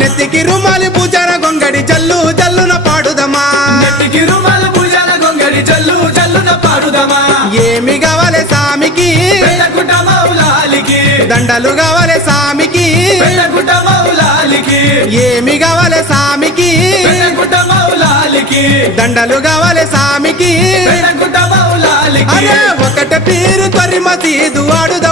నెత్తికి రుమాలి పూజార గొంగడి జల్లు జల్లున పాడుదమా నెత్తికి రుమాలు పూజాల గొంగడి జల్లు జల్లున పాడుదమా ఏమి కావాలి సామికి పెళ్ళగుట్ట మౌలాలికి దండలు కావాలి సామికి పెళ్ళగుట్ట మౌలాలికి ఏమి కావాలి సామికి పెళ్ళగుట్ట మౌలాలికి దండలు కావాలి సామికి పెళ్ళగుట్ట మౌలాలికి అరే ఒకట పేరు త్వరి మసీదు ఆడుద